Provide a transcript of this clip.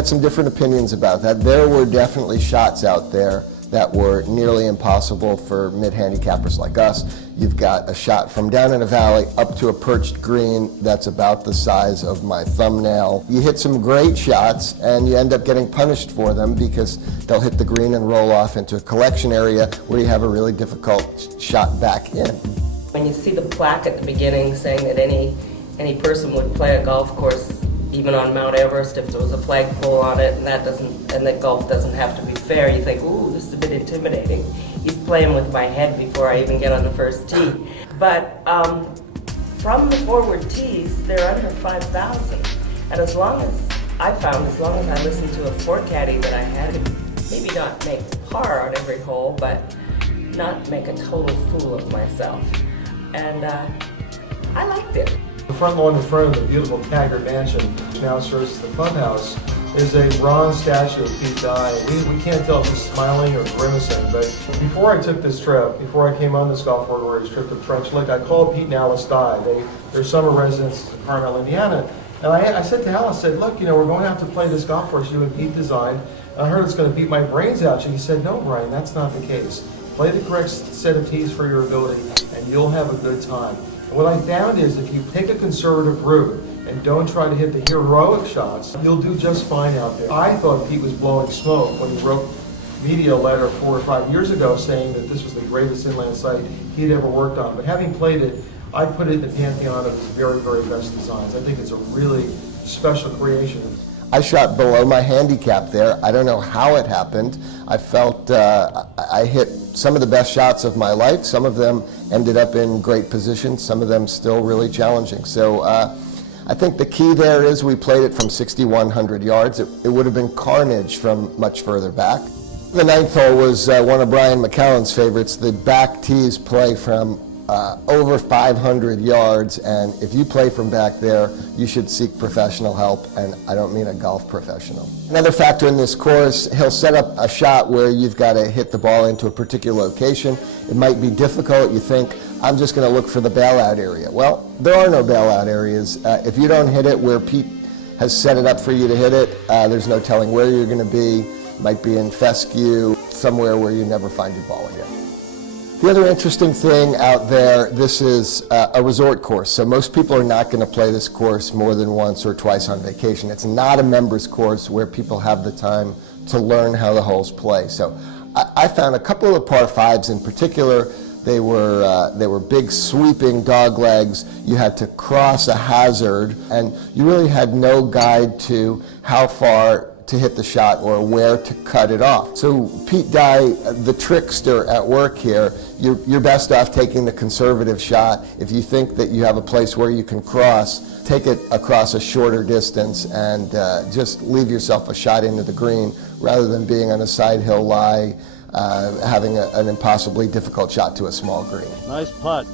had some different opinions about that. There were definitely shots out there that were nearly impossible for mid-handicappers like us. You've got a shot from down in a valley up to a perched green that's about the size of my thumbnail. You hit some great shots and you end up getting punished for them because they'll hit the green and roll off into a collection area where you have a really difficult shot back in. When you see the plaque at the beginning saying that any person would play a golf course, even on Mount Everest, if there was a flagpole on it and that golf doesn't have to be fair, you think, ooh, this is a bit intimidating. He's playing with my head before I even get on the first tee. But from the forward tees, they're under 5,000. And as long as I listen to a four caddy that I had, maybe not make par on every hole, but not make a total fool of myself. And I liked it. The front lawn in front of the beautiful Taggart Mansion, which now serves as the clubhouse, is a bronze statue of Pete Dye. We can't tell if he's smiling or grimacing, but before I took this trip, before I came on this golf organized trip to French Lick, I called Pete and Alice Dye. They're summer residents in Carmel, Indiana. And I said to Alice, look, we're going to have to play this golf course you and Pete designed. I heard it's going to beat my brains out. She said, no, Brian, that's not the case. Play the correct set of tees for your ability, and you'll have a good time. And what I found is if you take a conservative route and don't try to hit the heroic shots, you'll do just fine out there. I thought Pete was blowing smoke when he wrote media letter 4 or 5 years ago saying that this was the greatest inland site he'd ever worked on. But having played it, I put it in the pantheon of his very, very best designs. I think it's a really special creation. I shot below my handicap there. I don't know how it happened. I felt I hit some of the best shots of my life. Some of them ended up in great positions. Some of them still really challenging. So I think the key there is we played it from 6,100 yards. It would have been carnage from much further back. The ninth hole was one of Brian McCallan's favorites. The back tees play from over 500 yards, and if you play from back there, you should seek professional help, and I don't mean a golf professional. Another factor in this course, he'll set up a shot where you've got to hit the ball into a particular location. It might be difficult. You think, I'm just going to look for the bailout area. Well, there are no bailout areas. If you don't hit it where Pete has set it up for you to hit it, there's no telling where you're going to be. It might be in fescue, somewhere where you never find your ball again. The other interesting thing out there, this is a resort course. So most people are not going to play this course more than once or twice on vacation. It's not a members course where people have the time to learn how the holes play. So I found a couple of par fives in particular. They were big sweeping dog legs. You had to cross a hazard, and you really had no guide to how far to hit the shot or where to cut it off. So Pete Dye, the trickster at work here, you're best off taking the conservative shot. If you think that you have a place where you can cross, take it across a shorter distance and just leave yourself a shot into the green rather than being on a side hill lie, having an impossibly difficult shot to a small green. Nice putt.